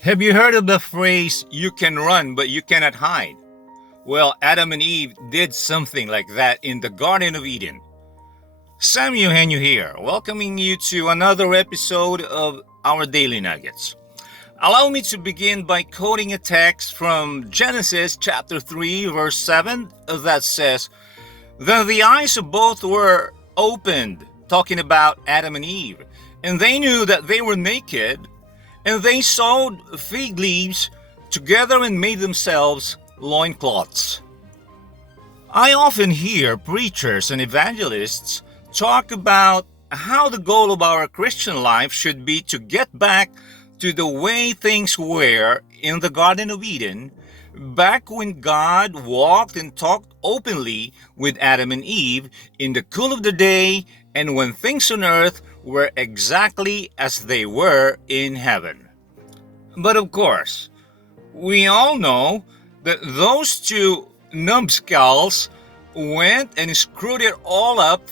Have you heard of the phrase, you can run but you cannot hide? Well, Adam and Eve did something like that in the Garden of Eden. Sam Eugenio here, welcoming you to another episode of our Daily Nuggets. Allow me to begin by quoting a text from Genesis chapter 3, verse 7 that says, Then the eyes of both were opened, talking about Adam and Eve, and they knew that they were naked, and they sewed fig leaves together and made themselves loincloths. I often hear preachers and evangelists talk about how the goal of our Christian life should be to get back to the way things were in the Garden of Eden, back when God walked and talked openly with Adam and Eve in the cool of the day, and when things on earth were exactly as they were in heaven. But of course, we all know that those two numbskulls went and screwed it all up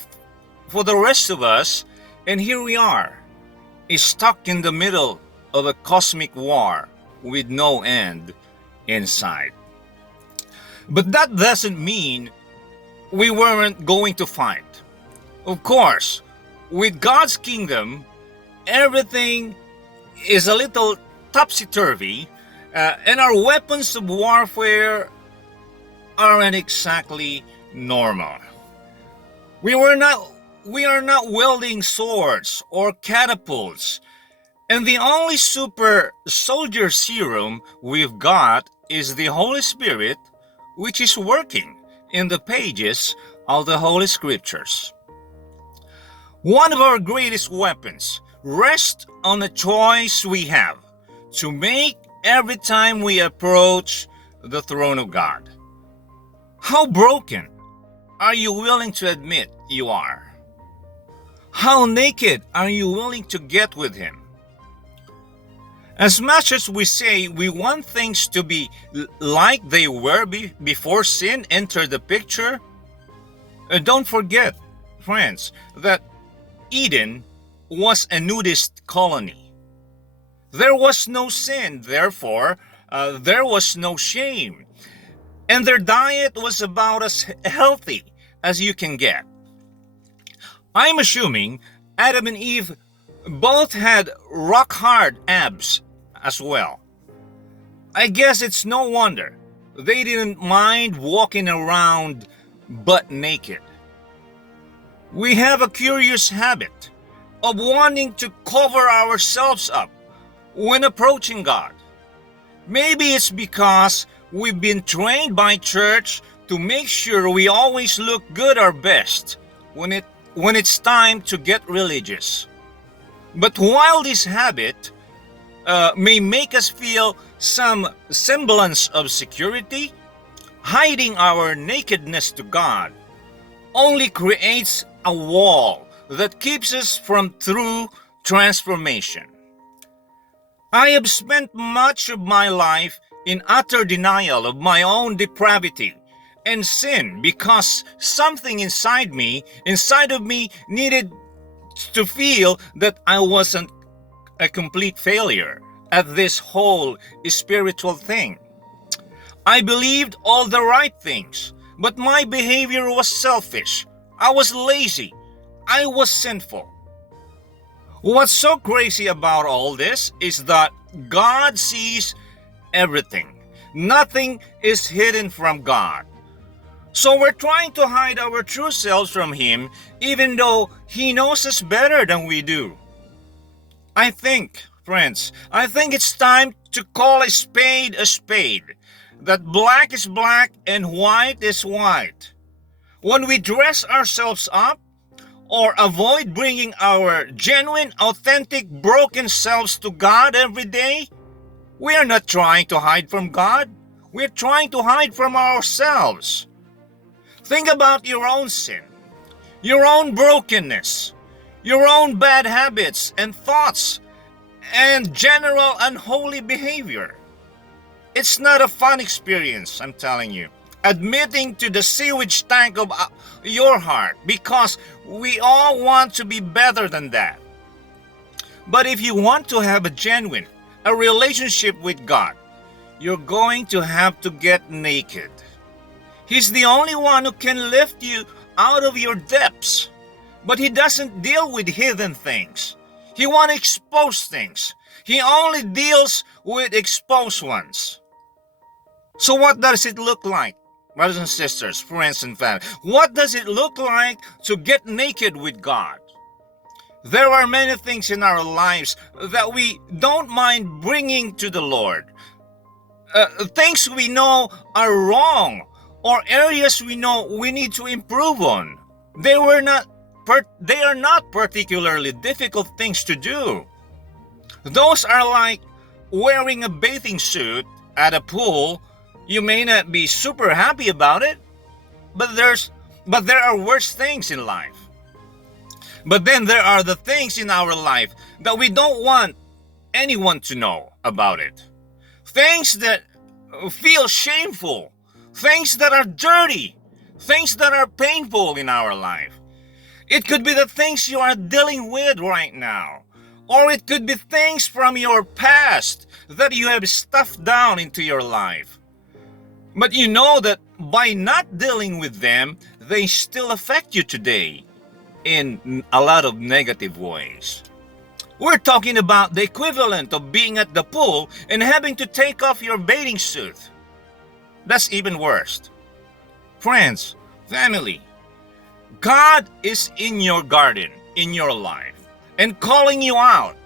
for the rest of us, and here we are, stuck in the middle of a cosmic war with no end in sight. But that doesn't mean we weren't going to fight. Of course, with God's kingdom, everything is a little topsy-turvy, and our weapons of warfare aren't exactly normal. We are not wielding swords or catapults, and the only super soldier serum we've got is the Holy Spirit, which is working in the pages of the Holy Scriptures. One of our greatest weapons rests on the choice we have to make every time we approach the throne of God. How broken are you willing to admit you are? How naked are you willing to get with Him? As much as we say we want things to be like they were before sin entered the picture, don't forget, friends, that Eden was a nudist colony. There was no sin, therefore, there was no shame. And their diet was about as healthy as you can get. I'm assuming Adam and Eve both had rock-hard abs as well. I guess it's no wonder they didn't mind walking around butt naked. We have a curious habit of wanting to cover ourselves up when approaching God. Maybe it's because we've been trained by church to make sure we always look good our best when it's time to get religious. But while this habit may make us feel some semblance of security, hiding our nakedness to God only creates a wall that keeps us from true transformation. I have spent much of my life in utter denial of my own depravity and sin because something inside of me needed to feel that I wasn't a complete failure at this whole spiritual thing. I believed all the right things, but my behavior was selfish. I was lazy. I was sinful. What's so crazy about all this is that God sees everything. Nothing is hidden from God. So we're trying to hide our true selves from Him, even though He knows us better than we do. I think, friends, it's time to call a spade, that black is black and white is white. When we dress ourselves up or avoid bringing our genuine, authentic, broken selves to God every day, we are not trying to hide from God. We're trying to hide from ourselves. Think about your own sin, your own brokenness, your own bad habits and thoughts, and general unholy behavior. It's not a fun experience, I'm telling you, admitting to the sewage tank of your heart, because we all want to be better than that. But if you want to have a genuine, a relationship with God, you're going to have to get naked. He's the only one who can lift you out of your depths. But He doesn't deal with hidden things. He wants to expose things. He only deals with exposed ones. So what does it look like, brothers and sisters, friends and family? What does it look like to get naked with God? There are many things in our lives that we don't mind bringing to the Lord. Things we know are wrong, or areas we know we need to improve on. They are not particularly difficult things to do. Those are like wearing a bathing suit at a pool. You may not be super happy about it, but there are worse things in life. But then there are the things in our life that we don't want anyone to know about it. Things that feel shameful, things that are dirty, things that are painful in our life. It could be the things you are dealing with right now, or it could be things from your past that you have stuffed down into your life. But you know that by not dealing with them, they still affect you today in a lot of negative ways. We're talking about the equivalent of being at the pool and having to take off your bathing suit. That's even worse. Friends, family, God is in your garden, in your life, and calling you out.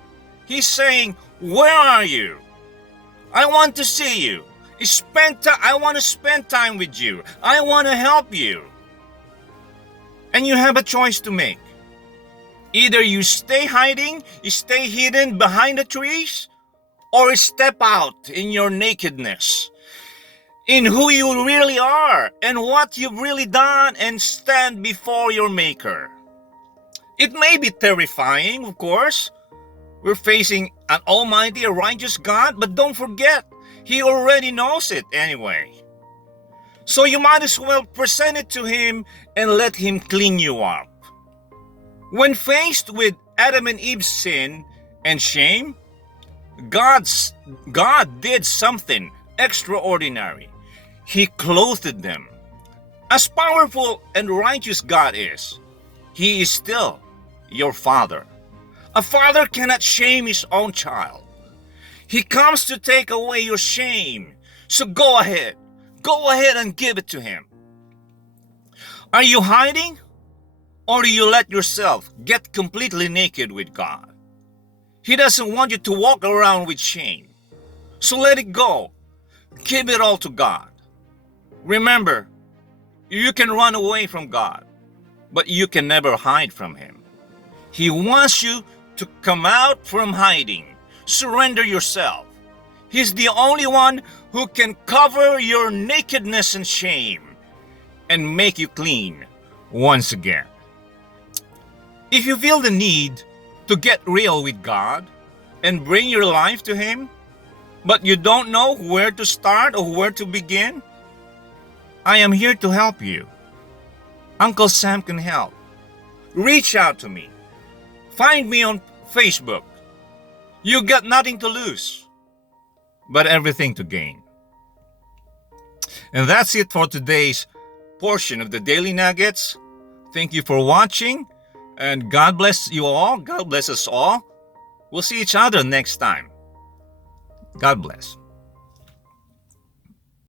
He's saying, where are you? I want to see you. I want to spend time with you. I want to help you. And you have a choice to make. Either you stay hiding, you stay hidden behind the trees, or step out in your nakedness, in who you really are and what you've really done, and stand before your Maker. It may be terrifying, of course. We're facing an almighty, a righteous God, but don't forget, He already knows it anyway. So you might as well present it to Him and let Him clean you up. When faced with Adam and Eve's sin and shame, God did something extraordinary. He clothed them. As powerful and righteous God is, He is still your Father. A father cannot shame his own child. He comes to take away your shame. So go ahead and give it to Him. Are you hiding? Or do you let yourself get completely naked with God? He doesn't want you to walk around with shame. So let it go. Give it all to God. Remember, you can run away from God, but you can never hide from Him. He wants you to come out from hiding. Surrender yourself. He's the only one who can cover your nakedness and shame and make you clean once again. If you feel the need to get real with God and bring your life to Him, but you don't know where to start or where to begin, I am here to help you. Uncle Sam can help. Reach out to me. Find me on Facebook. You got nothing to lose, but everything to gain. And that's it for today's portion of the Daily Nuggets. Thank you for watching, and God bless you all. God bless us all. We'll see each other next time. God bless.